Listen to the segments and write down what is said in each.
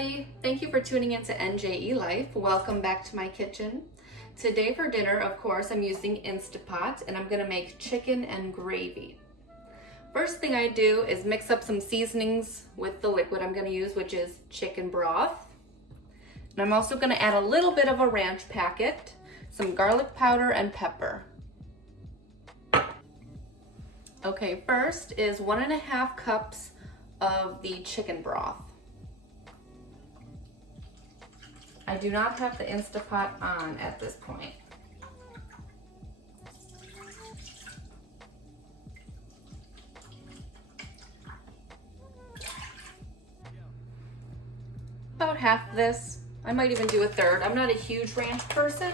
everybody. Thank you for tuning in to NJE Life. Welcome back to my kitchen. Today for dinner, of course, I'm using Instapot and I'm gonna make chicken and gravy. First thing I do is mix up some seasonings with the liquid I'm gonna use, which is chicken broth. And I'm also gonna add a little bit of a ranch packet, some garlic powder and pepper. Okay, first is 1.5 cups of the chicken broth. I do not have the Instapot on at this point. About half this. I might even do a third. I'm not a huge ranch person,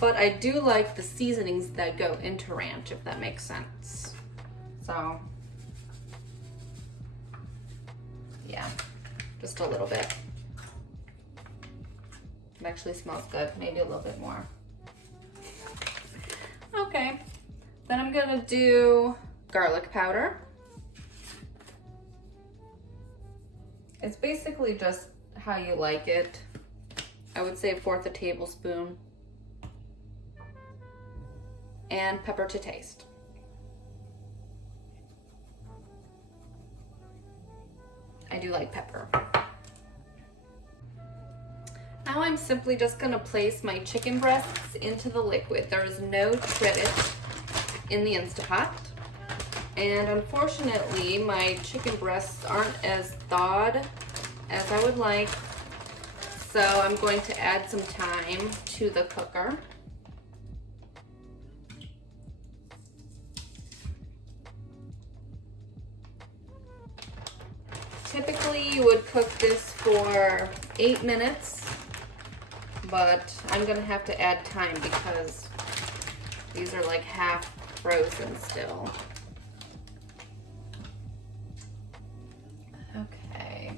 but I do like the seasonings that go into ranch, if that makes sense. So, yeah, just a little bit. It actually smells good, maybe a little bit more. Okay, then I'm gonna do garlic powder. It's basically just how you like it. I would say 1/4 tablespoon. And pepper to taste. I do like pepper. Now I'm simply just gonna place my chicken breasts into the liquid. There is no trivet in the Instapot. And unfortunately, my chicken breasts aren't as thawed as I would like. So I'm going to add some time to the cooker. Typically you would cook this for 8 minutes. But I'm gonna have to add time because these are like half frozen still. Okay.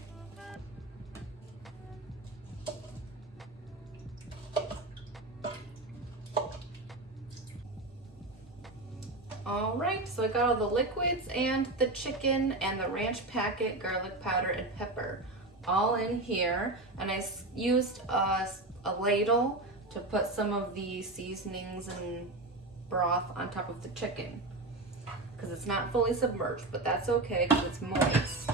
All right, so I got all the liquids and the chicken and the ranch packet, garlic powder, and pepper all in here. And I used a ladle to put some of the seasonings and broth on top of the chicken because it's not fully submerged, but that's okay because it's moist.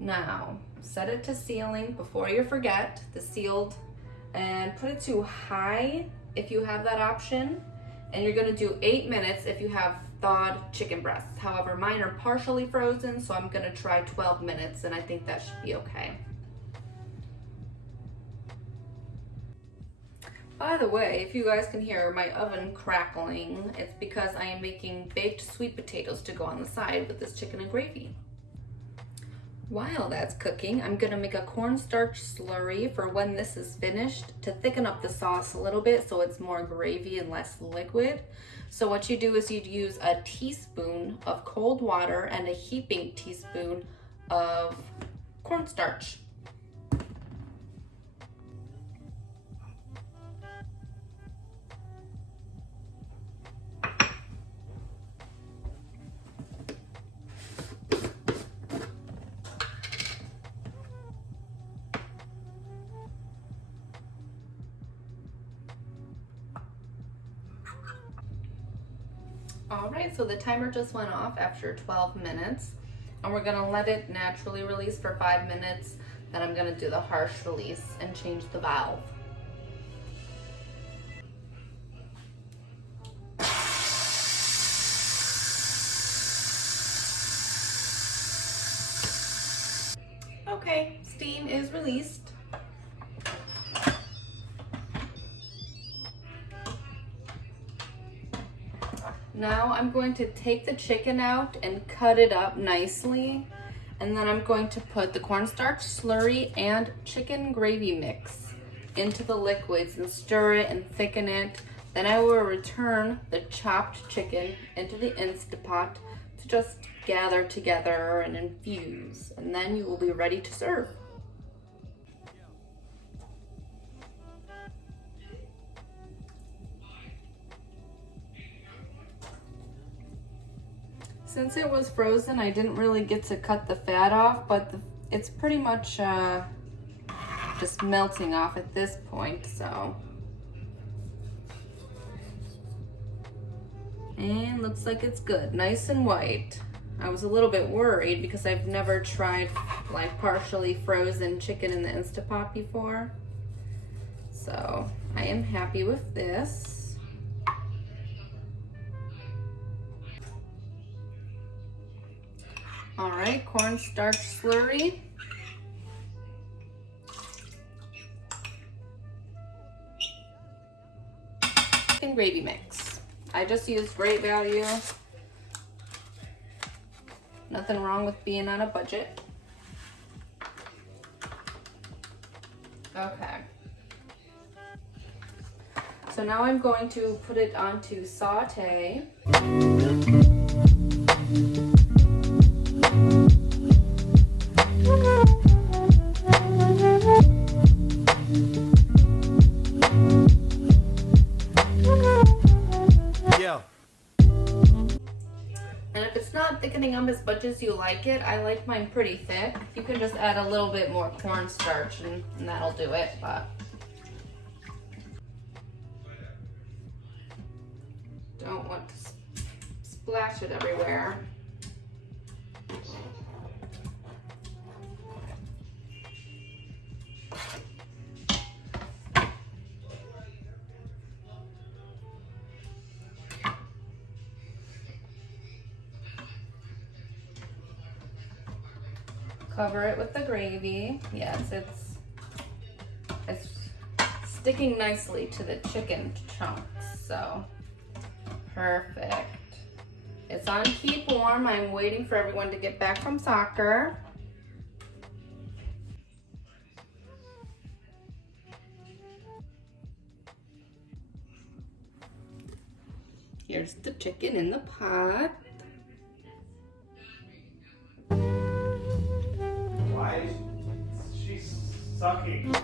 Now set it to sealing before you forget the sealed, and put it to high if you have that option, and you're going to do 8 minutes if you have thawed chicken breasts. However, mine are partially frozen, so I'm going to try 12 minutes and I think that should be okay. By the way, if you guys can hear my oven crackling, it's because I am making baked sweet potatoes to go on the side with this chicken and gravy. While that's cooking, I'm gonna make a cornstarch slurry for when this is finished to thicken up the sauce a little bit so it's more gravy and less liquid. So what you do is you'd use a teaspoon of cold water and a heaping teaspoon of cornstarch. All right, so the timer just went off after 12 minutes, and we're gonna let it naturally release for 5 minutes. Then I'm gonna do the harsh release and change the valve. Okay, steam is released. Now I'm going to take the chicken out and cut it up nicely. And then I'm going to put the cornstarch slurry and chicken gravy mix into the liquids and stir it and thicken it. Then I will return the chopped chicken into the Instapot to just gather together and infuse. And then you will be ready to serve. Since it was frozen, I didn't really get to cut the fat off, but it's pretty much just melting off at this point, so. And looks like it's good, nice and white. I was a little bit worried because I've never tried like partially frozen chicken in the Instapot before. So I am happy with this. All right, cornstarch slurry. Chicken gravy mix. I just used Great Value. Nothing wrong with being on a budget. Okay. So now I'm going to put it onto saute. Yeah. And if it's not thickening up as much as you like it, I like mine pretty thick. You can just add a little bit more cornstarch and that'll do it, but don't want to splash it everywhere. Cover it with the gravy. Yes, it's sticking nicely to the chicken chunks, so perfect. It's on keep warm. I'm waiting for everyone to get back from soccer. Here's the chicken in the pot. Why is she sucking?